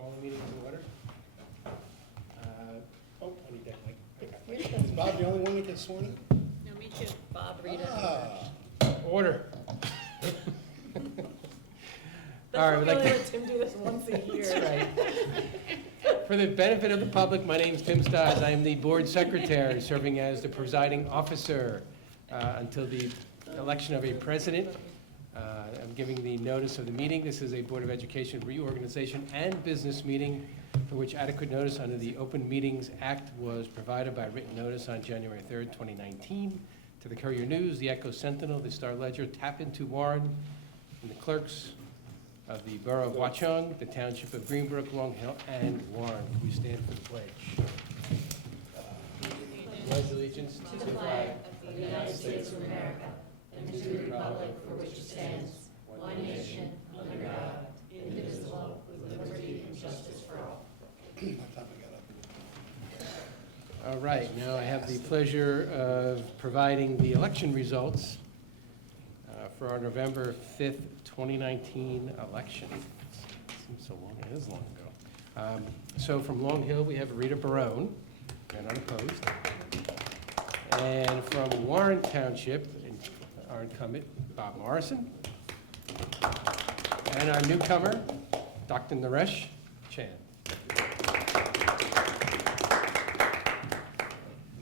Call the meeting to order. Oh, I need that mic. Is Bob the only one that gets sworn in? No, me too. Bob, Rita. Order. That's All right, why we'd we like only to- let Tim do this once a year. That's right. For the benefit of the public, my name is Tim Stas. I am the board secretary, serving as the presiding officer until the election of a president. I'm giving the notice of the meeting. This is a Board of Education reorganization and business meeting for which adequate notice under the Open Meetings Act was provided by written notice on January 3rd, 2019 to the Courier News, the Echo Sentinel, the Star Ledger, Tap Into Warren, and the clerks of the Borough of Watchung, the Township of Greenbrook, Long Hill, and Warren. We stand for the pledge. Pledge allegiance To the flag of the United States of America and to the republic for which it stands, one nation, under God, indivisible, with liberty and justice for all. By the time I got up. All right, now I have the pleasure of providing the election results for our November 5th, 2019 election. Seems so long, it is long ago. So from Long Hill, we have Rita Barone, and unopposed. And from Warren Township, our incumbent, Bob Morrison. And our newcomer, Dr. Naresh Chan.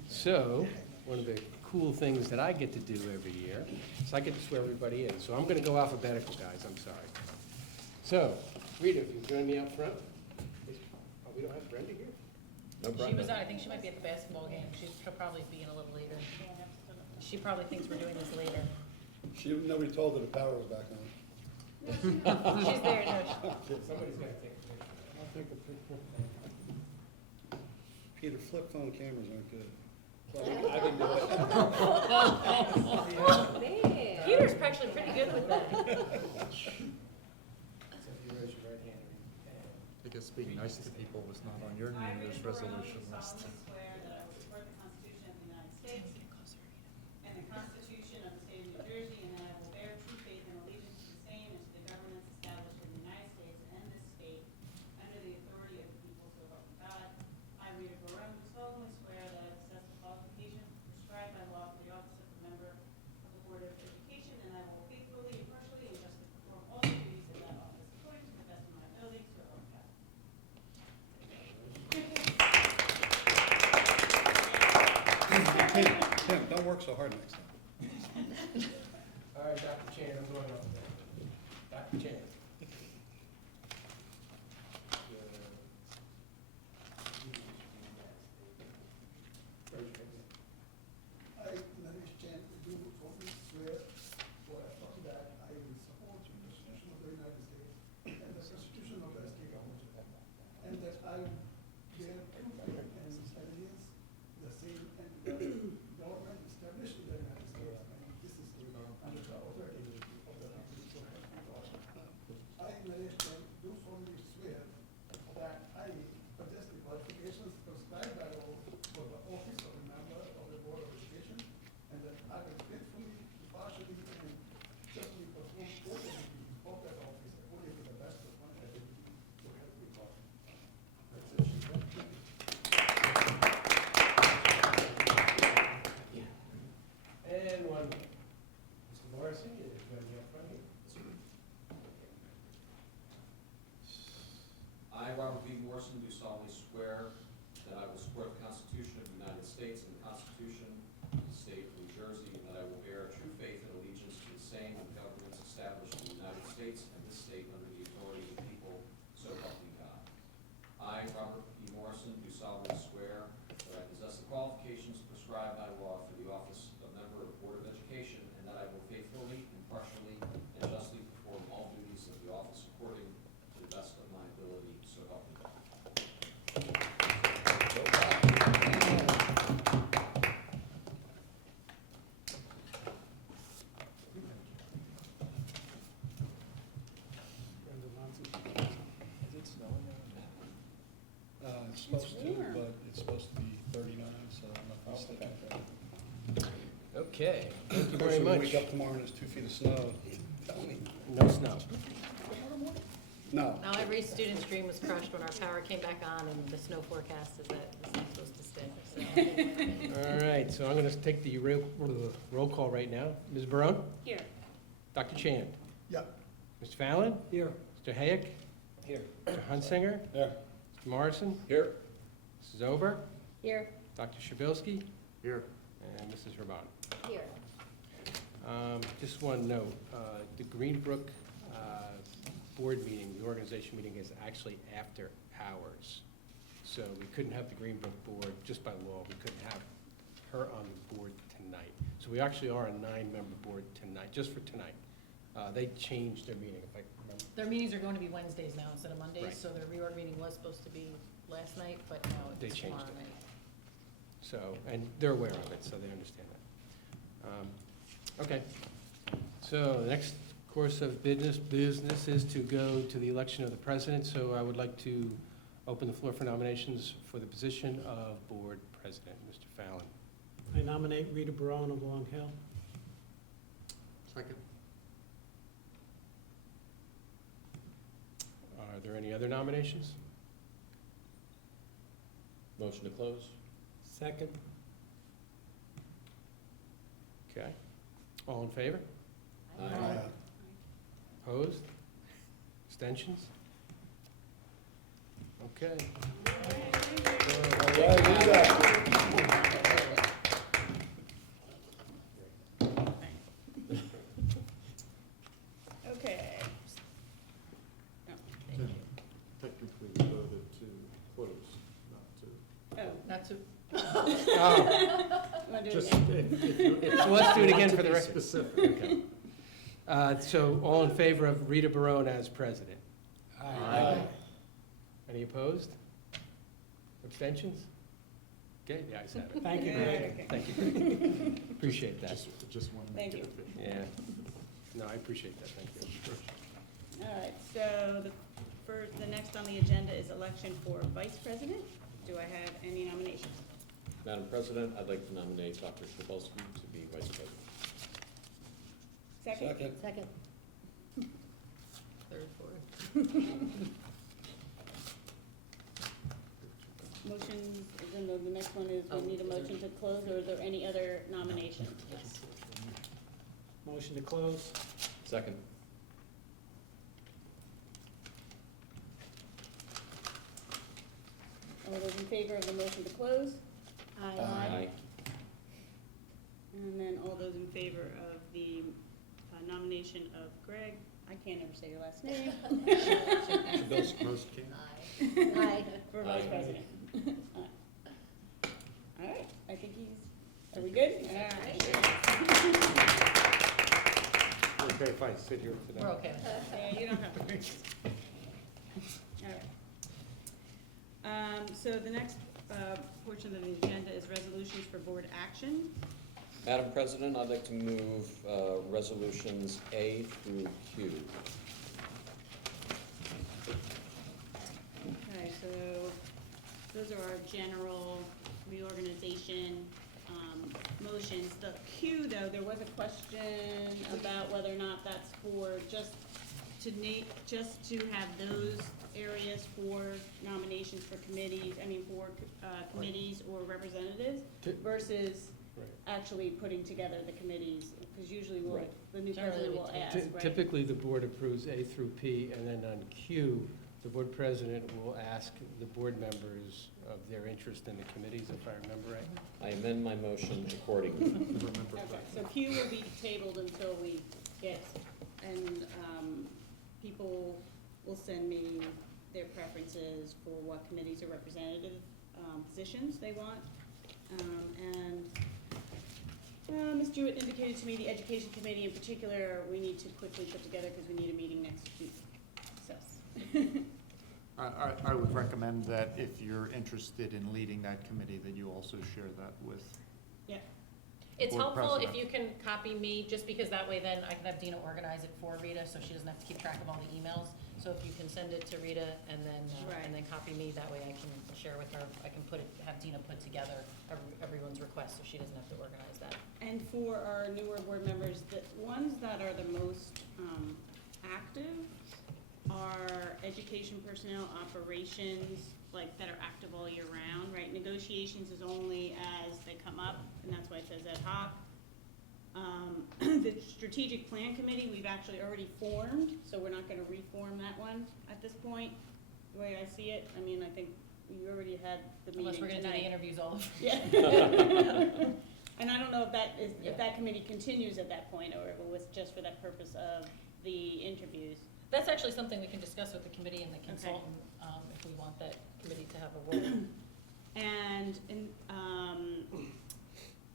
So, one of the cool things that I get to do every year is I get to swear everybody in. So I'm going to go alphabetical, guys, I'm sorry. So, Rita, if you join me up front. Oh, we don't have Brenda here? No, She was on, I think she might be at the basketball game. She'll probably be in a little later. She probably thinks we're doing this later. Nobody told her the power was back on. She's there, no. Somebody's got to take a picture. I'll take a picture. Peter, flip phone cameras aren't good. I can do it. Peter's actually pretty good with that. So if you raise your right hand. I guess being nice to people was not on your New Year's resolution list. I swear that I will support the Constitution of the United States and the Constitution of the State of New Jersey, and that I will bear true faith and allegiance to the same and to the governments established in the United States and this state under the authority of the people, so help me God. I, Rita Barone, do solemnly swear that I possess the qualifications prescribed by law for the office of a member of the Board of Education, and I will faithfully, impartially, and justly perform all the duties of that office according to the best of my ability, so help me God. Tim, don't work so hard next time. All right, Dr. Chan, I'm going off there. Dr. Chan. I, Naresh Chan, do solemnly swear or affirm that I will support the Constitution of the United States and the Constitution of the State of New Jersey, and that I will bear true faith and allegiance to the same and to the government established in the United States and this state under the authority of the people. I, Naresh Chan, do solemnly swear that I possess the qualifications prescribed by law for the office of a member of the Board of Education, and that I will faithfully, impartially, and justly perform all the duties of that office according to the best of my ability, so help me God. And one more. Mr. Morrison, you join me up front here. I, Robert B. Morrison, do solemnly swear that I will support the Constitution of the United States and the Constitution of the State of New Jersey, and that I will bear true faith and allegiance to the same and governments established in the United States and this state under the authority of the people, so help me God. I, Robert B. Morrison, do solemnly swear that I possess the qualifications prescribed by law for the office of member of the Board of Education, and that I will faithfully, impartially, and justly perform all duties of the office according to the best of my ability, so help me God. It's supposed to, but it's supposed to be 39, so nothing's sticking. Okay, thank you Of course, very when we much. wake up tomorrow and there's 2 feet of snow, tell me. No snow. No. Now, every student's dream was crushed when our power came back on and the snow forecast is that this is supposed to stay, so. All right, so I'm going to take the roll call right now. Ms. Barone? Here. Dr. Chand? Yeah. Mr. Fallon? Here. Mr. Hayek? Here. Mr. Hunsinger? Here. Mr. Morrison? Here. Mrs. Ober? Here. Dr. Shabilsky? Here. And Mrs. Raban. Here. Just one note, the Greenbrook board meeting, the organization meeting is actually after hours. So we couldn't have the Greenbrook board, just by law, we couldn't have her on the board tonight. So we actually are a 9-member board tonight, just for tonight. They changed their meeting, if I remember. Their meetings are going to be Wednesdays now instead of Mondays, Right. so their reorg meeting was supposed to be last night, but now They it's changed tomorrow it. night. So, and they're aware of it, so they understand that. Okay, so the next course of business is to go to the election of the president. So I would like to open the floor for nominations for the position of board president. Mr. Fallon. I nominate Rita Barone of Long Hill. Second. Are there any other nominations? Motion to close? Second. Okay. All in favor? Aye. Opposed? Abstentions? Okay. Okay. Technically, we voted to close, not to. Oh, Not to, Oh, wanna do it Just again? if you. So let's do it again want to for the be record. Specific. okay. So all in favor of Rita Barone as president? Aye. Any opposed? Abstentions? Okay, the ayes have it. Thank you, Greg. Okay. Thank you, Greg. Appreciate that. Just want to make Thank it you. official. Yeah. No, I appreciate that, thank you. All right, so the next on the agenda is election for vice president. Do I have any nominations? Madam President, I'd like to nominate Dr. Shabilsky to be vice president. Second? second. Third, fourth. Motions, then the next one is, we need a motion to close, or are there any other nominations? Yes. Motion to close. Second? All those in favor of the motion to close? Aye. And then all those in favor of the nomination of Greg, I can't ever say your last name, Most king. Aye. for vice Aye. president. Aye. All right, I think are we good? All right. Okay, if I sit here for that. We're okay. Yeah, you don't have to. All right. So the next portion of the agenda is resolutions for board action. Madam President, I'd like to move resolutions A through Q. Okay, so those are our general reorganization motions. The Q, though, there was a question about whether or not that's for just to have those areas for nominations for committees, committees or representatives versus Right. actually putting together the committees, because usually Right. the new Generally, president we will take- ask, right? Typically, the board approves A through P, and then on Q, the board president will ask the board members of their interest in the committees, if I remember right. I amend my motion accordingly. Remember Okay, that. so Q will be tabled until we get, and people will send me their preferences for what committees or representative positions they want. Ms. Jewett indicated to me the education committee in particular, we need to quickly put together because we need a meeting next week. So, I would recommend that if you're interested in leading that committee, that you also share that with. It's Board helpful if president. you can copy me, just because that way then I can have Dina organize it for Rita, so she doesn't have to keep track of all the emails. So if you can send it to Rita and Right. then copy me, that way I can share with her, I can have Dina put together everyone's request, so she doesn't have to organize that. and for our newer board members, the ones that are the most active, are education personnel operations, like, that are active all year round, right? Negotiations is only as they come up, and that's why it says ad hoc. The strategic plan committee, we've actually already formed, so we're not gonna reform that one at this point, the way I see it. I mean, I think we already had the meeting Unless we're gonna do the tonight. interviews all over. Yeah. And I don't know if that is, if that committee continues at that point, or if it was just for that purpose of the interviews. That's actually something we can discuss with the committee and the consultant, if we want that committee to have a role. And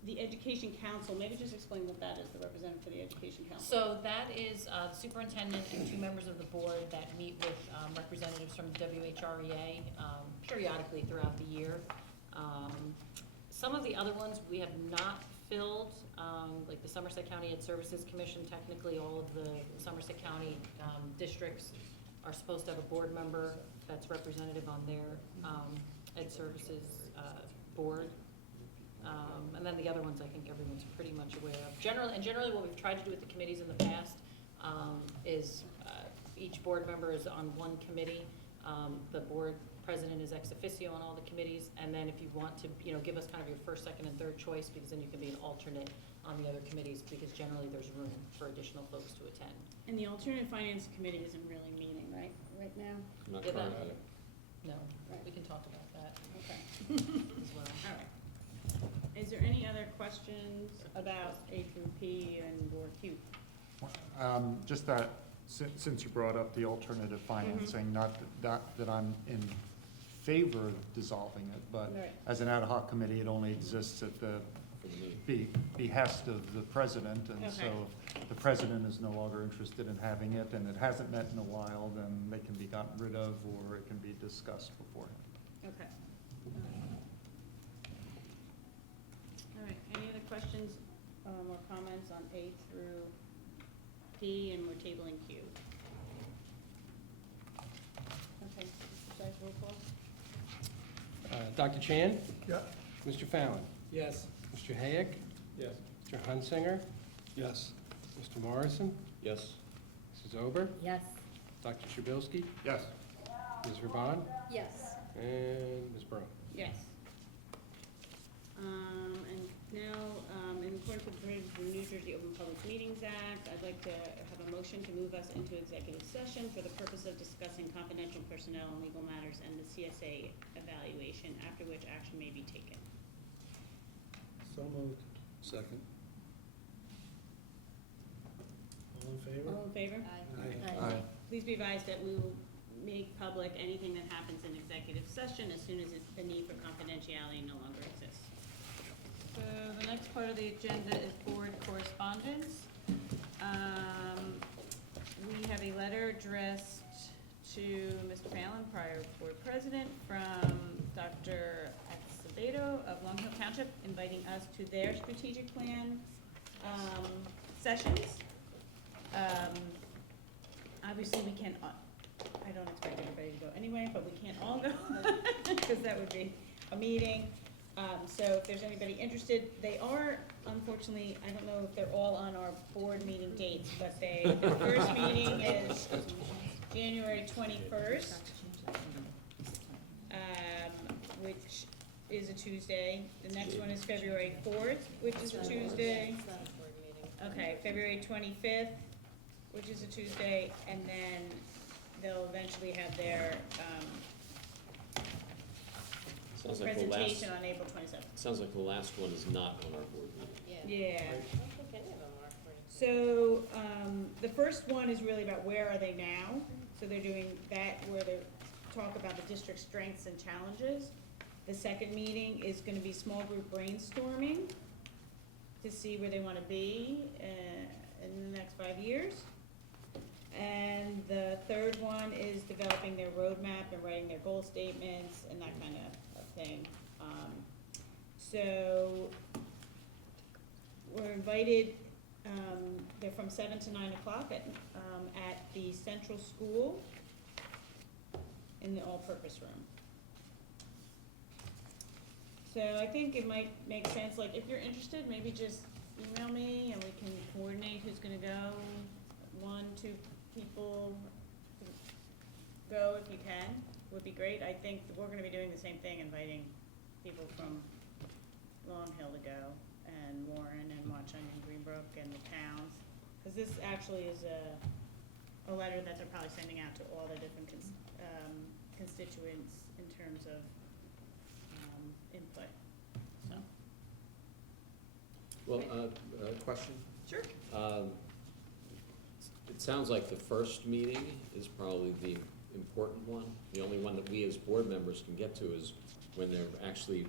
the education council, maybe just explain what that is, the representative for the education council. So that is the superintendent and 2 members of the board that meet with representatives from WHREA periodically throughout the year. Some of the other ones we have not filled, like the Somerset County Ed Services Commission. Technically, all of the Somerset County districts are supposed to have a board member that's representative on their Ed Services board. And then the other ones, I think everyone's pretty much aware of. Generally what we've tried to do with the committees in the past is each board member is on one committee. The board president is ex officio on all the committees, and then if you want to, give us kind of your first, second, and third choice, because then you can be an alternate on the other committees, because generally there's room for additional folks to attend. And the alternative finance committee isn't really meeting, right now? Not Yeah, trying that- to. No, we can talk about that Okay, as well. all right. Is there any other questions about A through P and or Q? Just that, since you brought up the alternative financing, not that I'm in favor of dissolving it, but Right. as an ad hoc committee, it only exists at the behest of the president, and so Okay. if the president is no longer interested in having it, and it hasn't met in a while, then they can be gotten rid of, or it can be discussed beforehand. Okay. All right, any other questions or comments on A through P, and we're tabling Q? Okay, Mr. Size, roll call? Dr. Chan? Yeah. Mr. Fallon? Yes. Mr. Hayek? Yes. Mr. Hunsinger? Yes. Mr. Morrison? Yes. Mrs. Ober? Yes. Dr. Shabilsky? Yes. Ms. Raban? Yes. And Ms. Brown? Yes. And now, in accordance with the New Jersey Open Public Meetings Act, I'd like to have a motion to move us into executive session for the purpose of discussing confidential personnel and legal matters and the CSA evaluation, after which action may be taken. So moved. Second. All in favor? All in favor? Aye. Please be advised that we will make public anything that happens in executive session as soon as the need for confidentiality no longer exists. So the next part of the agenda is board correspondence. We have a letter addressed to Mr. Fallon, prior board president, from Dr. Acevedo of Long Hill Township, inviting us to their strategic plan sessions. Obviously, we can't, I don't expect everybody to go anyway, but we can't all go, because that would be a meeting. So if there's anybody interested, they are, unfortunately, I don't know if they're all on our board meeting dates, but the first meeting is January 21st, which is a Tuesday. The next one is February 4th, which is a Tuesday. Okay, February 25th, which is a Tuesday, and then they'll eventually have their Sounds like the last, presentation on April 27th. sounds like the last one is not on our board meeting. Yeah. So, the first one is really about where are they now? So they're doing that, where they talk about the district's strengths and challenges. The second meeting is gonna be small group brainstorming to see where they wanna be, in the next 5 years. And the third one is developing their roadmap and writing their goal statements and that kind of thing. So, we're invited, they're from 7 to 9 o'clock at the central school in the all-purpose room. So I think it might make sense, like, if you're interested, maybe just email me and we can coordinate who's gonna go, 1, 2 people, go if you can, would be great. I think we're gonna be doing the same thing, inviting people from Long Hill to go, and Warren, and Watchung, and Greenbrook, and the towns. Because this actually is a letter that they're probably sending out to all the different constituents in terms of input, so. Well, question? Sure. It sounds like the first meeting is probably the important one. The only one that we as board members can get to is when they're actually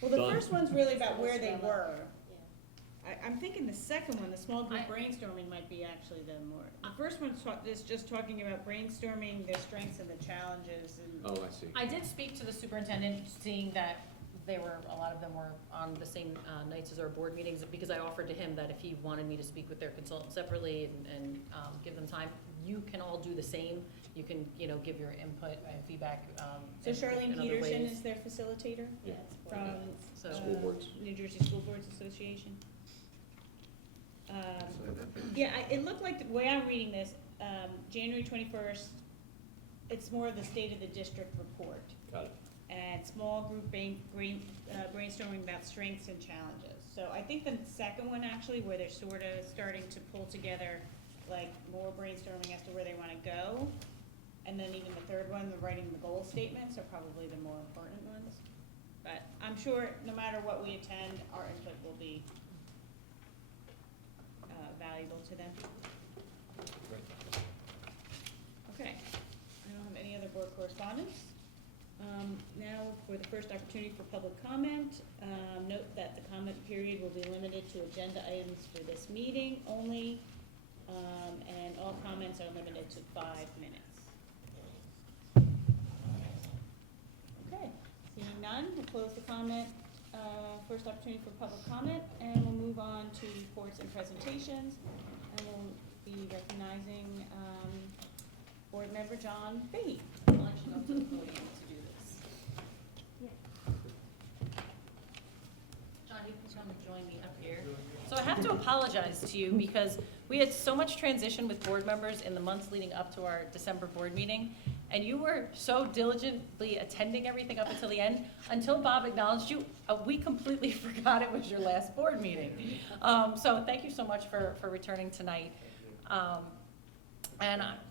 Well, the done. first one's really about where they were. I'm thinking the second one, the small group brainstorming, might be actually the more, the first one's is just talking about brainstorming their strengths and the challenges and. Oh, I see. I did speak to the superintendent, seeing that a lot of them were on the same nights as our board meetings, because I offered to him that if he wanted me to speak with their consultant separately and give them time, you can all do the same. You can, give your input and feedback. So Charlene in other Peterson ways. is their facilitator Yeah. from So- School boards. New Jersey School Boards Association. Yeah, it looked like, the way I'm reading this, January 21st, it's more of the state of the district report. Got it. And small group brainstorming about strengths and challenges. So I think the second one, actually, where they're sort of starting to pull together, like, more brainstorming as to where they want to go. And then even the third one, the writing the goal statements, are probably the more important ones. But I'm sure no matter what we attend, our input will be valuable to them. Okay, I don't have any other board correspondence. Now, for the first opportunity for public comment, note that the comment period will be limited to agenda items for this meeting only, and all comments are limited to 5 minutes. Okay, seeing none, we'll close the comment, first opportunity for public comment, and we'll move on to reports and presentations, and we'll be recognizing Board Member John Fahey. I'll let you go to the podium to do this. John, you can come and join me up here. So I have to apologize to you because we had so much transition with board members in the months leading up to our December board meeting, and you were so diligently attending everything up until the end. Until Bob acknowledged you, we completely forgot it was your last board meeting. So thank you so much for returning tonight.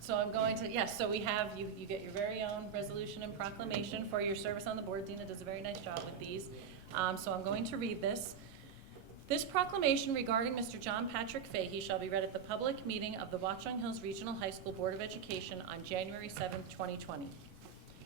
So I'm going to, yes, so we have, you get your very own resolution and proclamation for your service on the board. Dina does a very nice job with these. So I'm going to read this. This proclamation regarding Mr. John Patrick Fahey shall be read at the public meeting of the Watchung Hills Regional High School Board of Education on January 7th, 2020.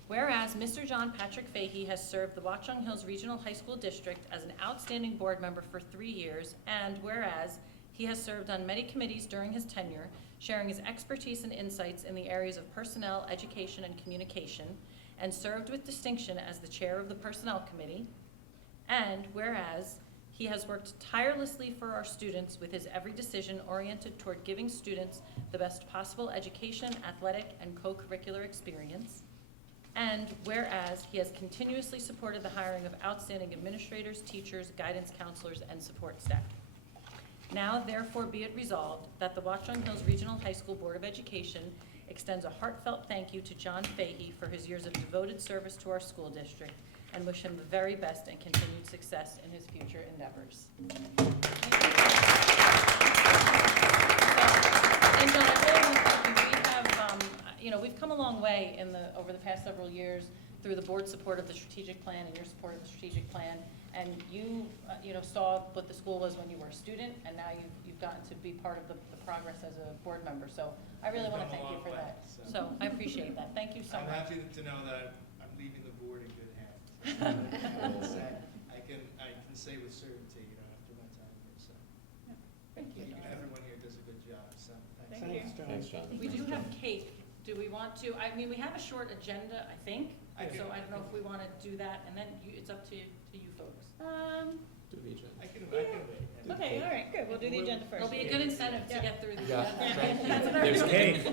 Whereas Mr. John Patrick Fahey has served the Watchung Hills Regional High School District as an outstanding board member for 3 years, and whereas he has served on many committees during his tenure, sharing his expertise and insights in the areas of personnel, education, and communication, and served with distinction as the chair of the Personnel Committee, and whereas he has worked tirelessly for our students with his every decision oriented toward giving students the best possible education, athletic, and co-curricular experience, and whereas he has continuously supported the hiring of outstanding administrators, teachers, guidance counselors, and support staff. Now, therefore, be it resolved that the Watchung Hills Regional High School Board of Education extends a heartfelt thank you to John Fahey for his years of devoted service to our school district, and wish him the very best and continued success in his future endeavors. And John, I really want to thank you. We have, we've come a long way over the past several years through the board's support of the strategic plan and your support of the strategic plan. And you, saw what the school was when you were a student, and now you've gotten to be part of the progress as a board member. So I really want to thank you for that. So I appreciate that. Thank you so much. I'm happy to know that I'm leaving the board in good hands. I can say with certainty, after my time here, so. Thank you, John. Everyone here does a good job, so thanks. Thank you. Thanks, John. We do have cake. Do we want to, we have a short agenda, I think. So I don't know if we want to do that, and then it's up to you folks. Do the agenda. I can wait. Okay, all right, good, we'll do the agenda first. It'll be a good incentive to get through the Yeah. agenda. There's cake.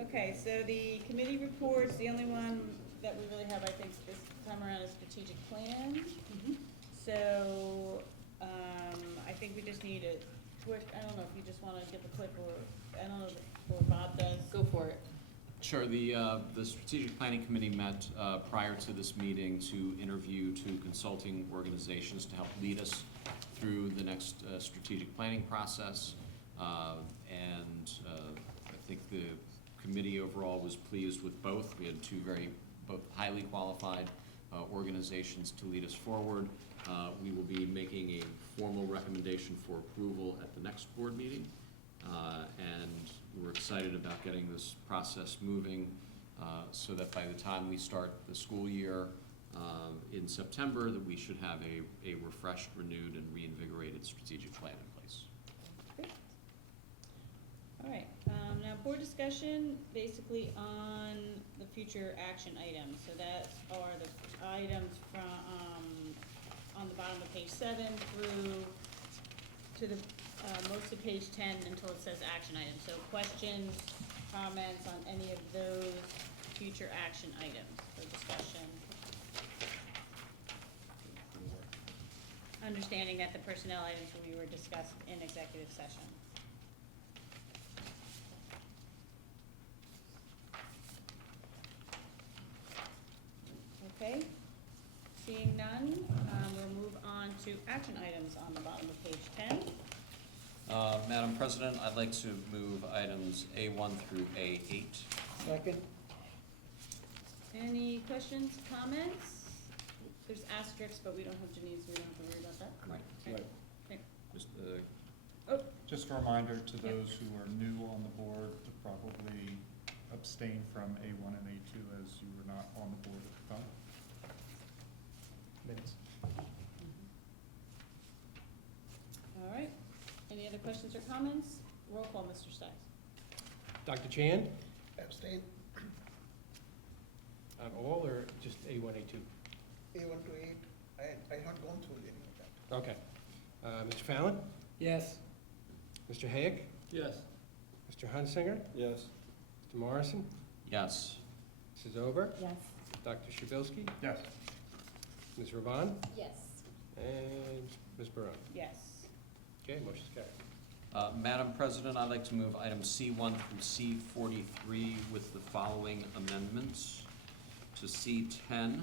Okay, so the committee reports, the only one that we really have, I think, this time around is strategic plan. So, I think we just need I don't know if you just wanna get the clip, or, I don't know, or Bob does. Go for it. Sure, the Strategic Planning Committee met prior to this meeting to interview two consulting organizations to help lead us through the next strategic planning process. And I think the committee overall was pleased with both. We had both highly qualified organizations to lead us forward. We will be making a formal recommendation for approval at the next board meeting. And we're excited about getting this process moving so that by the time we start the school year in September, that we should have a refreshed, renewed, and reinvigorated strategic plan in place. Great. All right, now board discussion, basically on the future action items. So that are the items from, on the bottom of page 7 through to the, most of page 10 until it says action items. So questions, comments on any of those future action items for discussion. Understanding that the personnel items we were discussed in executive session. Okay, seeing none, we'll move on to action items on the bottom of page 10. Madam President, I'd like to move items A1 through A8. Second? Any questions, comments? There's asterisks, but we don't have Janice, so we don't have to worry about that. Right. Okay. Okay. Just, Just a reminder to those who are new on the board to probably abstain from A1 and A2 as you were not on the board at the time. Minutes. All right, any other questions or comments? Roll call, Mr. Stice. Dr. Chan, Abstain, on all or just A1, A2? A1 to 8, I had gone through any of that. Okay. Mr. Fallon? Yes. Mr. Hayek? Yes. Mr. Hunsinger? Yes. Mr. Morrison? yes. Mrs. Ober? Yes. Dr. Shabilsky? Yes. Ms. Raban? Yes. And Ms. Barone? Yes. Okay, motion's carried. Madam President, I'd like to move items C1 through C43 with the following amendments. To C10,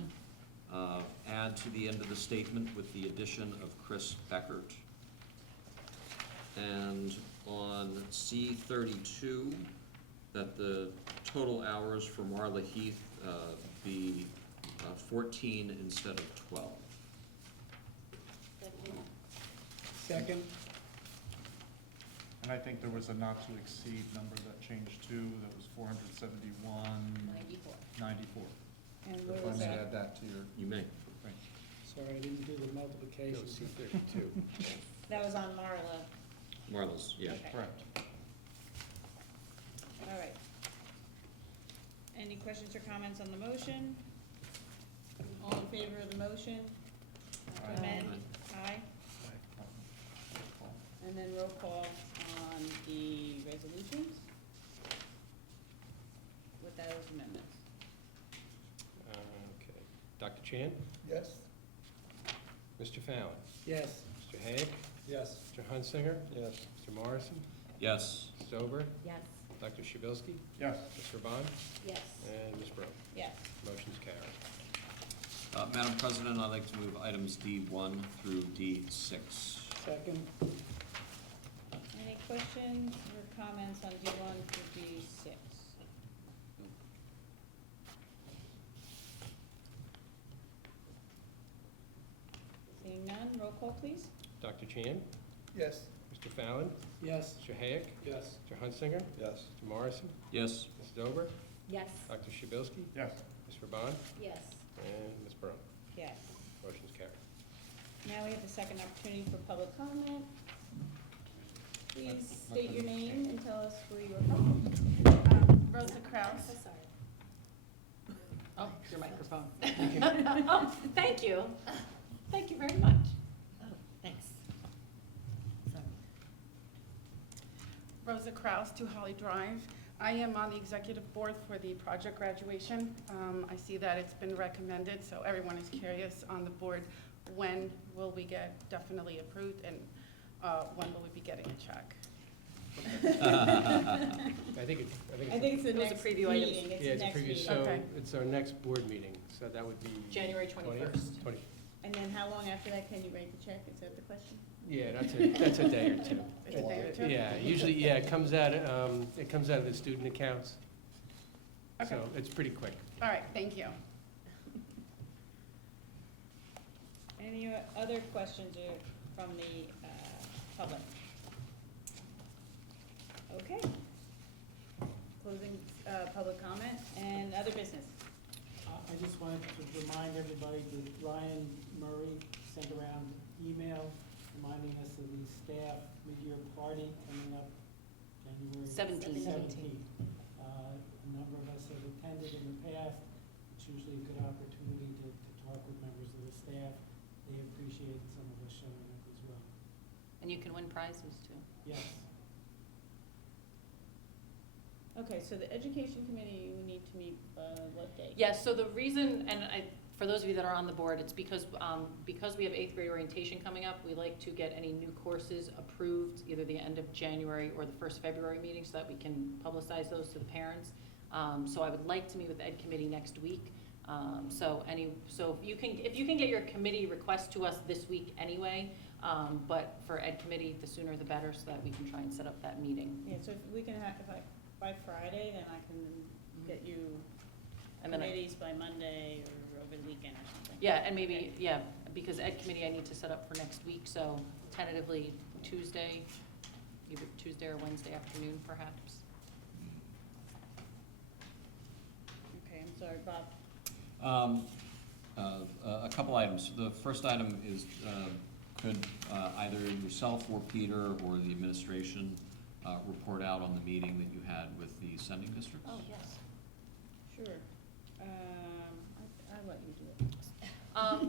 add to the end of the statement with the addition of Chris Beckert. And on C32, that the total hours for Marla Heath be 14 instead of 12. Second? And I think there was a not to exceed number that changed too, that was 471, 94. And If where I was may that? add that to your, You may. right. Sorry, I didn't do the Go multiplication. C32. That was on Marla. Marla's, yeah. Okay. Correct. All right. Any questions or comments on the motion? All in favor of the motion? To Aye. amend? Aye. And then roll call on the resolutions with those amendments. Okay. Dr. Chan? Yes, Mr. Fallon? Yes. Mr. Hayek? Yes. Mr. Hunsinger? Yes. Mr. Morrison? Yes. Mrs. Ober? Yes. Dr. Shabilsky? Yes. Ms. Raban? Yes. And Ms. Barone? Yes. Motion's carried. Madam President, I'd like to move items D1 through D6. Second? Any questions or comments on D1 through D6? Seeing none, roll call please. Dr. Chan? yes, Mr. Fallon? Yes. Mr. Hayek? Yes. Mr. Hunsinger? Yes. Mr. Morrison? Yes. Mrs. Ober? Yes. Dr. Shabilsky? Yes. Ms. Raban? Yes. And Ms. Barone? Yes. Motion's carried. Now we have the second opportunity for public comment. Please state your name and tell us where you are from. Rosa Kraus. So sorry. Oh, your microphone. Oh, thank you. Thank you very much. Oh, thanks. Rosa Kraus, 2 Holly Drive. I am on the executive board for the project graduation. I see that it's been recommended, so everyone is curious on the board, when will we get definitely approved? And when will we be getting a check? I think it's, I think it's the It was a next preview item. meeting, it's yeah, the it's a next preview, meeting. so Okay. it's our next board meeting, so that would be. January 20th? 21st. 20. And then how long after that can you write the check, is that the question? Yeah, that's a day or two. It's a day or two? Yeah, usually, yeah, it comes out of the student accounts, Okay, so it's pretty quick. all right, thank you. Any other questions from the public? Okay. Closing public comment and other business. I just wanted to remind everybody that Ryan Murray sent around email reminding us of the staff mid-year party coming up January 17th. 17th. A number of us have attended in the past. It's usually a good opportunity to talk with members of the staff. They appreciate some of us showing up as well. And you can win prizes too. Yes. Okay, so the education committee, we need to meet, what day? Yes, so the reason, and for those of you that are on the board, it's because we have 8th grade orientation coming up, we like to get any new courses approved either the end of January or the first February meeting so that we can publicize those to the parents. So I would like to meet with the Ed Committee next week. So if you can get your committee request to us this week anyway, but for Ed Committee, the sooner the better so that we can try and set up that meeting. Yeah, so if we can have, by Friday, then I can get you And then committees by Monday or over the weekend or something. Yeah, and maybe, yeah, because Ed Committee I need to set up for next week, so tentatively Tuesday, either Tuesday or Wednesday afternoon perhaps. Okay, I'm sorry, Bob. A couple items. The first item is, could either yourself or Peter or the administration report out on the meeting that you had with the sending districts? Oh, yes. Sure. I'll let you do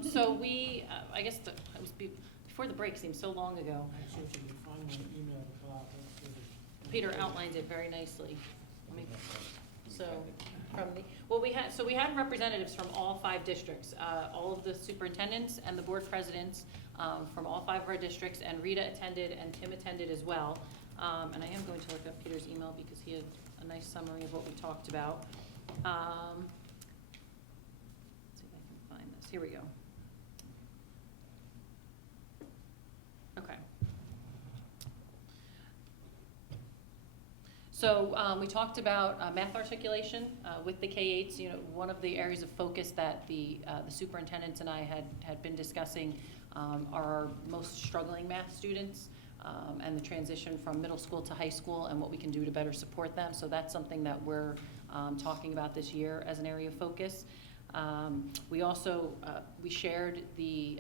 it. So we, I guess it was before the break, seems so long ago. Actually, if you can find my email at the top, that's good. Peter outlines it very nicely. Let me, so, we had representatives from all 5 districts, all of the superintendents and the board presidents from all 5 of our districts, and Rita attended and Tim attended as well. And I am going to look up Peter's email because he had a nice summary of what we talked about. Let's see if I can find this. Here we go. Okay. So we talked about math articulation with the K-8s. You know, one of the areas of focus that the superintendents and I had been discussing are our most struggling math students. And the transition from middle school to high school and what we can do to better support them. So that's something that we're talking about this year as an area of focus. We also, we shared the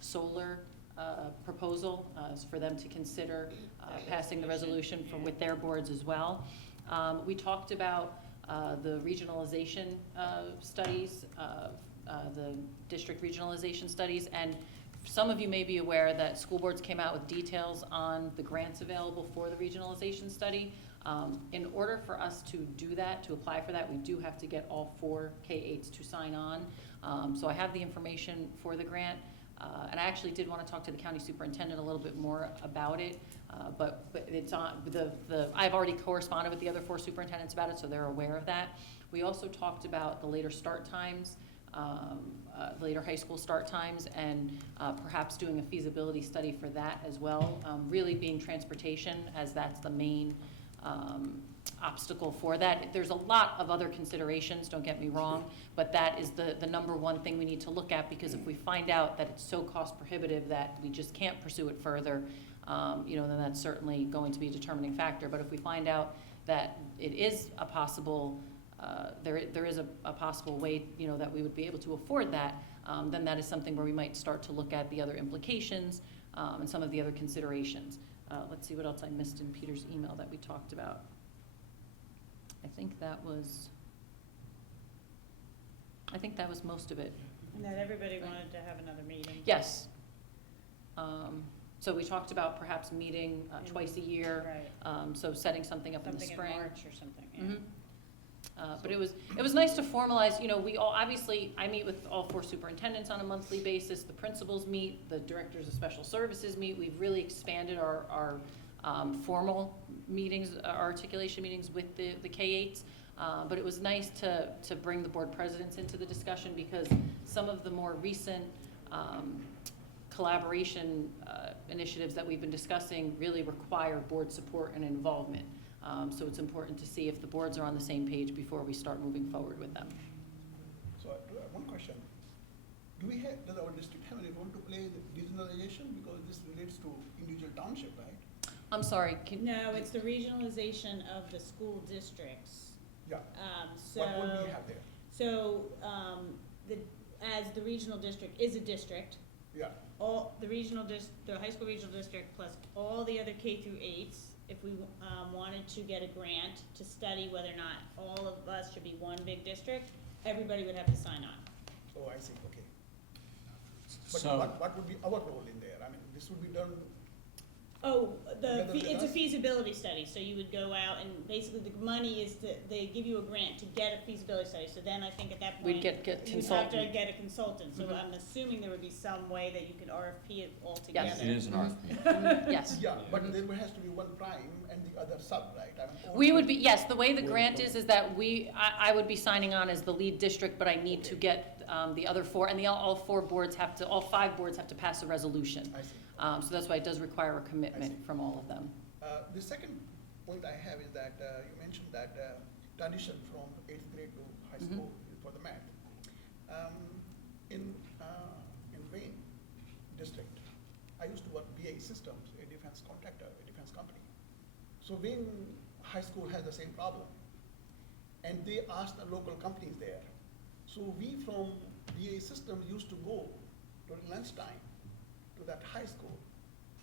solar proposal for them to consider passing the resolution with their boards as well. We talked about the regionalization studies, the district regionalization studies, and some of you may be aware that school boards came out with details on the grants available for the regionalization study. In order for us to do that, to apply for that, we do have to get all 4 K-8s to sign on. So I have the information for the grant, and I actually did want to talk to the county superintendent a little bit more about it, but it's on I've already corresponded with the other 4 superintendents about it, so they're aware of that. We also talked about the later start times, later high school start times, and perhaps doing a feasibility study for that as well, really being transportation, as that's the main obstacle for that. There's a lot of other considerations, don't get me wrong, but that is the number one thing we need to look at, because if we find out that it's so cost prohibitive that we just can't pursue it further, you know, then that's certainly going to be a determining factor. But if we find out that it is a possible there is a possible way, you know, that we would be able to afford that, then that is something where we might start to look at the other implications and some of the other considerations. Let's see what else I missed in Peter's email that we talked about. I think that was most of it. And that everybody wanted to have another meeting. Yes. So we talked about perhaps meeting twice a year. Right. So setting something up in the Something spring. in March or something, yeah. Mhm. But it was nice to formalize, you know, we all, obviously, I meet with all 4 superintendents on a monthly basis, the principals meet, the directors of special services meet. We've really expanded our formal meetings, our articulation meetings with the K-8s. But it was nice to bring the board presidents into the discussion, because some of the more recent collaboration initiatives that we've been discussing really require board support and involvement. So it's important to see if the boards are on the same page before we start moving forward with them. So, one question. Does our district have any role to play in the regionalization? Because this relates to individual township, right? I'm sorry, No, it's the regionalization of the school districts. Yeah. So. What would we have there? So, as the regional district is a district, Yeah, all, the high school regional district plus all the other K through 8s, if we, wanted to get a grant to study whether or not all of us should be one big district, everybody would have to sign on. oh, I see, okay. But So- what would be our role in there? I mean, this would be done, Oh, Together with it's a us? feasibility study, so you would go out and basically the money is they give you a grant to get a feasibility study, so then I think at that point. we'd get you'd have to consultant. get a consultant, so Mhm. I'm assuming there would be some way that you could RFP it all together. Yes. It is an RFP. Yes. yeah, but there has to be one prime and the other sub, right? I mean, We would be, yes, the way the grant is that I would be signing on as the lead district, but I need to get the other 4, and all 5 boards have to pass a resolution. I see. So that's why it does require a I commitment see. from all of them. The second point I have is that you mentioned that transition from 8th grade to high Mhm. school for the math. In Wayne district, I used to work BA Systems, a defense contractor, a defense company. So Wayne High School has the same problem. And they asked the local companies there. So we from BA Systems used to go during lunchtime to that high school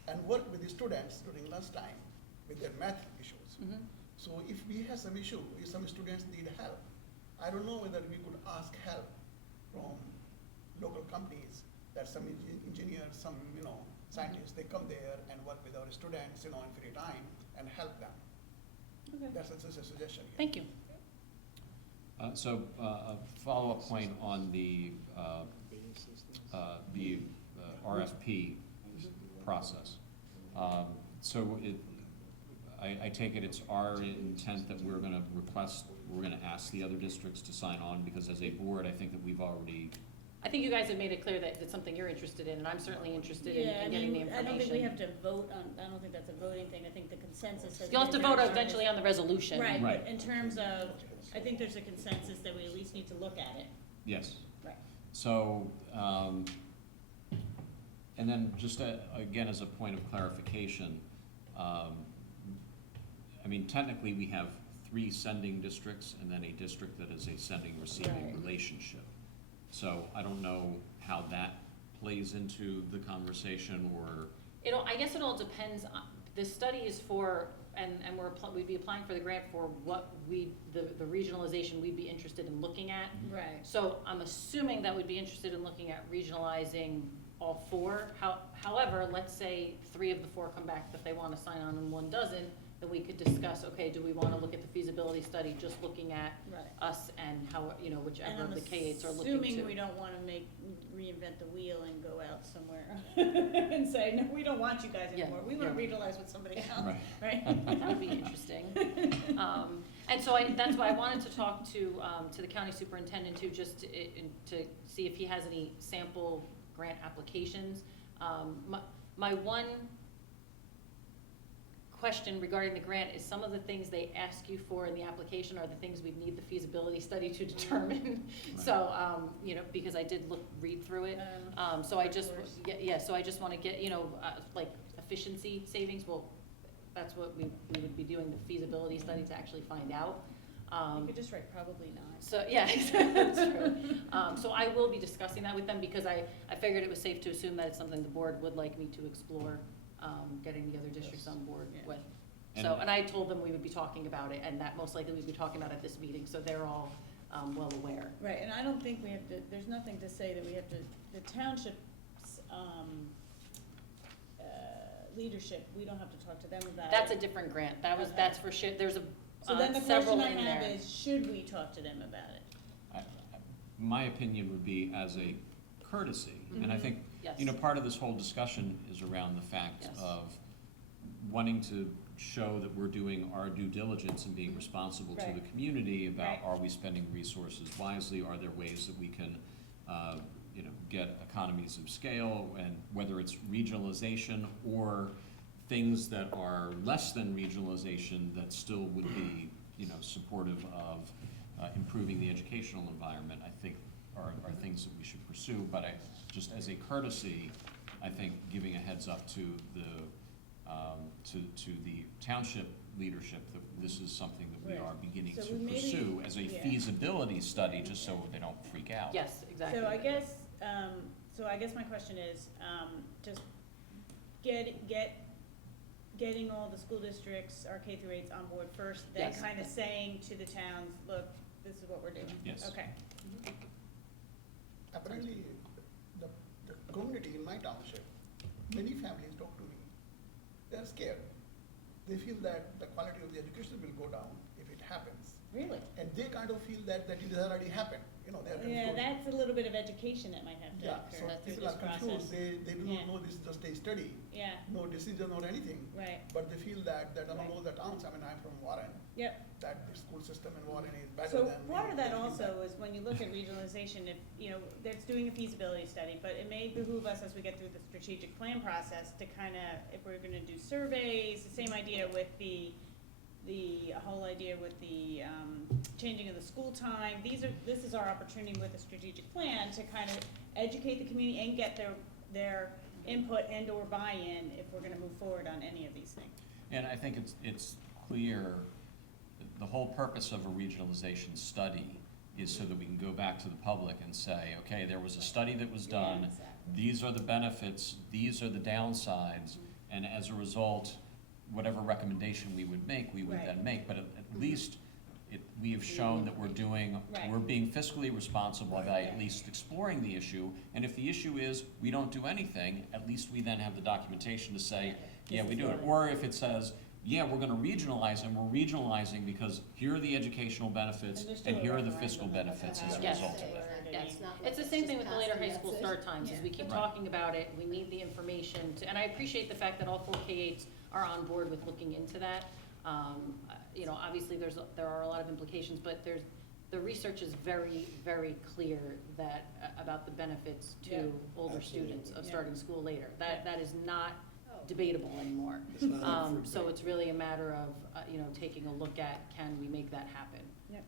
and work with the students during lunchtime with their math issues. Mhm. So if we have some issue, if some students need help, I don't know whether we could ask help from local companies, that some engineers, some, scientists, they come there and work with our students, in free time and help them. Okay. That's just a suggestion here. Thank you. So a follow-up point on the RFP process. So I take it it's our intent that we're gonna ask the other districts to sign on, because as a board, I think that we've already, I think you guys have made it clear that it's something you're interested in, and I'm certainly interested in getting the information. I don't think we have to vote on, I don't think that's a voting thing, I think the consensus has. You'll have to been vote that eventually on the resolution. Right, Right. but in terms of, I think there's a consensus that we at least need to look at it. yes. Right. So, and then just again, as a point of clarification, I mean, technically, we have 3 sending districts and then a district that is a sending-receiving Right. relationship. So I don't know how that plays into the conversation, or, I guess it all depends on, the study is for, and we'd be applying for the grant for what the regionalization we'd be interested in looking at. Right. So I'm assuming that we'd be interested in looking at regionalizing all 4. However, let's say 3 of the 4 come back that they want to sign on and 1 doesn't, then we could discuss, okay, do we want to look at the feasibility study just looking at Right. us and how, And whichever I'm of the K-8s are looking to. assuming we don't wanna reinvent the wheel and go out somewhere and say, no, we don't want you guys Yeah, anymore, we wanna yeah. regionalize with somebody else, Right. right? That would be interesting. And so that's why I wanted to talk to the county superintendent too, just to see if he has any sample grant applications. My one question regarding the grant is some of the things they ask you for in the application are the things we'd need the feasibility study to determine. So, because I did read through it. So I just, so I just want to get, like efficiency savings, well, that's what we would be doing, the feasibility study to actually find out. You could just write probably not. So, yeah, that's true. So I will be discussing that with them, because I figured it was safe to assume that it's something the board would like me to explore, getting the other districts on board Yeah. with. So, and I told them we would be talking about it, and that most likely we'd be talking about it at this meeting, so they're all well aware. Right, and I don't think we have to, there's nothing to say that we have to, the township's, leadership, we don't have to talk to them about it. That's a different grant, that's for there's So then the several question I in have there. is, should we talk to them about it? My opinion would be as a courtesy, and I think, Yes. you know, part of this whole discussion is around the fact Yes. of wanting to show that we're doing our due diligence and being responsible to the Right. community about, Right. are we spending resources wisely? Are there ways that we can, you know, get economies of scale, and whether it's regionalization or things that are less than regionalization that still would be, you know, supportive of improving the educational environment, I think are things that we should pursue. But just as a courtesy, I think giving a heads up to the township leadership that this is something that we Right. are beginning So to we maybe- pursue as a yeah. feasibility study, just so they don't freak out. Yes, exactly. So I guess my question is, just getting all the school districts, our K through 8s on board first, then Yes. kind of saying to the towns, look, this is what we're doing. Yes. Okay. Apparently, the community in my township, many families talk to me. They're scared. They feel that the quality of the education will go down if it happens. Really? And they kind of feel that it has already happened, you know, they're confused. Yeah, that's a little bit of education that might have to Yeah, occur so through people this are confused, process. they do Yeah. not know this is just a study, Yeah, no decision or anything. right, But they feel that among Right. all the towns, I mean, I'm from Warren, yep. that the school system in Warren is better So than. part of that they feel also is when you look at regionalization, if, you know, that's doing a feasibility study, but it may behoove us as we get through the strategic plan process to kind of, if we're gonna do surveys, the same idea with the whole idea with the, changing of the school time, this is our opportunity with a strategic plan to kind of educate the community and get their input and or buy-in if we're gonna move forward on any of these things. And I think it's clear, the whole purpose of a regionalization study is so that we can go back to the public and say, okay, there was a study that was done, Yeah, exactly. these are the benefits, these are the downsides, and as a result, whatever recommendation we would make, we would Right. then make, but at least we have shown that we're doing, Right. we're being fiscally responsible by Right. at least exploring the issue, and if the issue is we don't do anything, at least we then have the documentation to say, yeah, This we is do it. what Or if it says, yeah, we're gonna regionalize, and we're regionalizing because here are the educational benefits, And there's still and a here are the referendum fiscal that has to benefits as a happen. Yes. result of it. Yes, not it's like the it's same just thing with the later passed high and school that's it. start times, is we keep Right. talking about it, we need the information to, and I appreciate the fact that all 4 K-8s are on board with looking into that. You know, obviously, there are a lot of implications, but the research is very, very clear that, about the benefits Yeah. to older students of Yeah. starting school later. That is not debatable anymore. It's not up for So debate. it's really a matter of, you know, taking a look at, can we make that happen? Yep.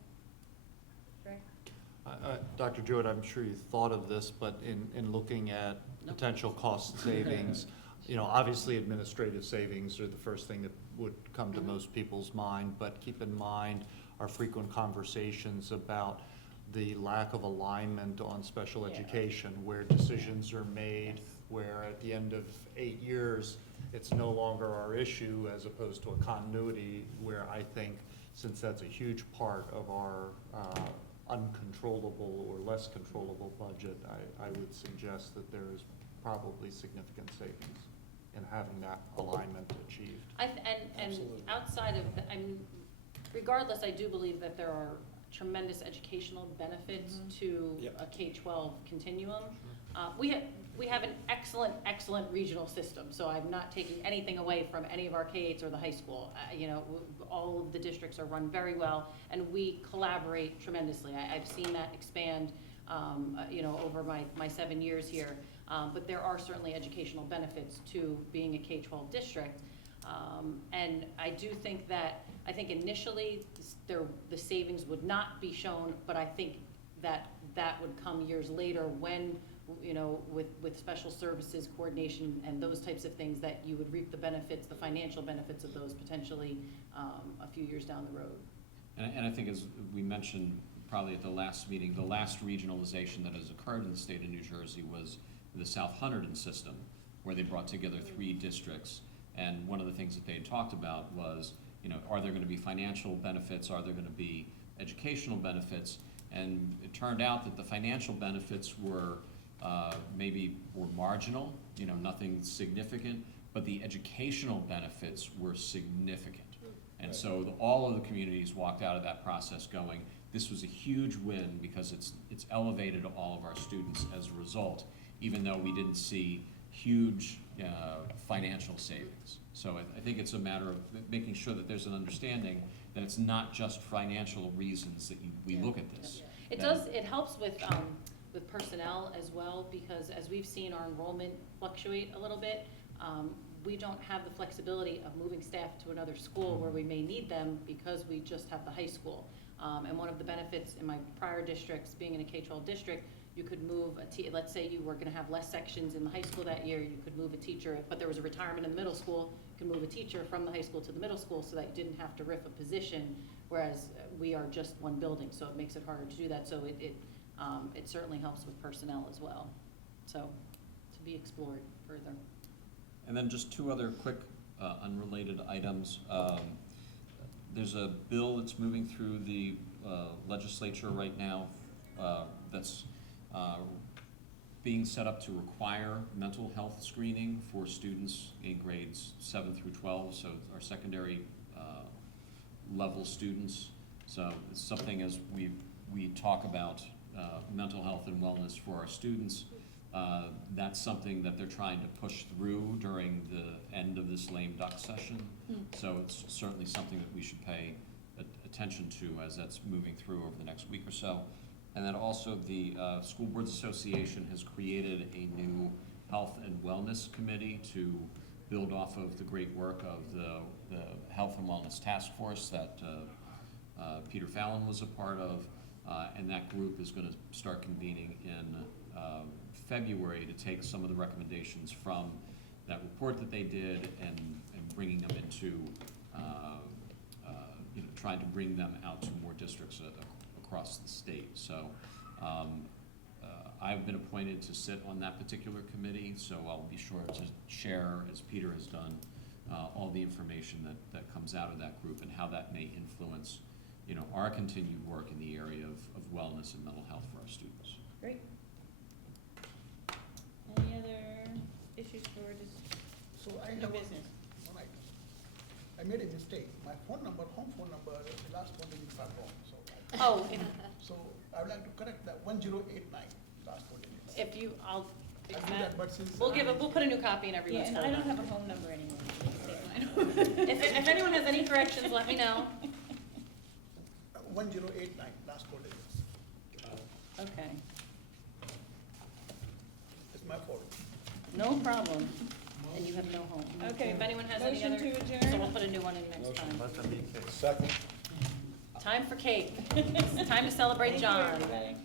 Right. Dr. Jewett, I'm sure you thought of this, but in looking at Nope. potential cost savings, you know, obviously administrative savings are the first thing that would come to Mhm. most people's mind, but keep in mind our frequent conversations about the lack of alignment on special Yeah. education, where decisions are made, where at the end of 8 years, it's no longer our issue, as opposed to a continuity, where I think, since that's a huge part of our uncontrollable or less controllable budget, I would suggest that there is probably significant savings in having that alignment achieved. And Absolutely. outside of, I mean, regardless, I do believe that there are tremendous educational benefits to Yep. a K-12 continuum. We have an excellent regional system, so I'm not taking anything away from any of our K-8s or the high school. You know, all of the districts are run very well, and we collaborate tremendously. I've seen that expand, you know, over my 7 years here. But there are certainly educational benefits to being a K-12 district. And I do think that, initially, the savings would not be shown, but I think that would come years later when, you know, with special services coordination and those types of things, that you would reap the benefits, the financial benefits of those potentially a few years down the road. And I think, as we mentioned probably at the last meeting, the last regionalization that has occurred in the state of New Jersey was the South Hunterdon system, where they brought together 3 districts. And one of the things that they had talked about was, you know, are there gonna be financial benefits, are there gonna be educational benefits? And it turned out that the financial benefits were were marginal, you know, nothing significant, but the educational benefits were significant. And so all of the communities walked out of that process going, this was a huge win because it's elevated all of our students as a result, even though we didn't see huge financial savings. So I think it's a matter of making sure that there's an understanding that it's not just financial reasons that we look at this. It does, it helps with personnel as well, because as we've seen our enrollment fluctuate a little bit, we don't have the flexibility of moving staff to another school where we may need them because we just have the high school. And one of the benefits in my prior districts, being in a K-12 district, you could move let's say you were gonna have less sections in the high school that year, you could move a teacher, but there was a retirement in the middle school, you could move a teacher from the high school to the middle school so that you didn't have to riff a position, whereas we are just one building, so it makes it harder to do that. So it certainly helps with personnel as well. So, to be explored further. And then just two other quick unrelated items. There's a bill that's moving through the legislature right now that's being set up to require mental health screening for students in grades 7 through 12, so our secondary level students. So it's something as we talk about mental health and wellness for our students, that's something that they're trying to push through during the end of this lame duck session. So it's certainly something that we should pay attention to as that's moving through over the next week or so. And then also the School Boards Association has created a new health and wellness committee to build off of the great work of the Health and Wellness Task Force that Peter Fallon was a part of. And that group is going to start convening in February to take some of the recommendations from that report that they did and bringing them into, trying to bring them out to more districts across the state. So I've been appointed to sit on that particular committee, so I'll be sure to share, as Peter has done, all the information that comes out of that group and how that may influence our continued work in the area of wellness and mental health for our students. Great. Any other issues for just So I new have business? one item. I made a mistake. My phone number, home phone number, the last one digits are wrong. Oh, So I would like to correct that 1089 last four digits. if you, I'll I fix do that. that, but since We'll put a new copy in Yeah, everyone's and phone. I don't have a home number anymore. Take mine. If anyone has any corrections, let me know. 1089 last four digits. Okay, It's my fault. no problem. And you have no home. Okay, if anyone has any Motion other, to adjourn? so we'll put a new one in next time. Second. Time for cake. It's time to celebrate Thank you, John. everybody.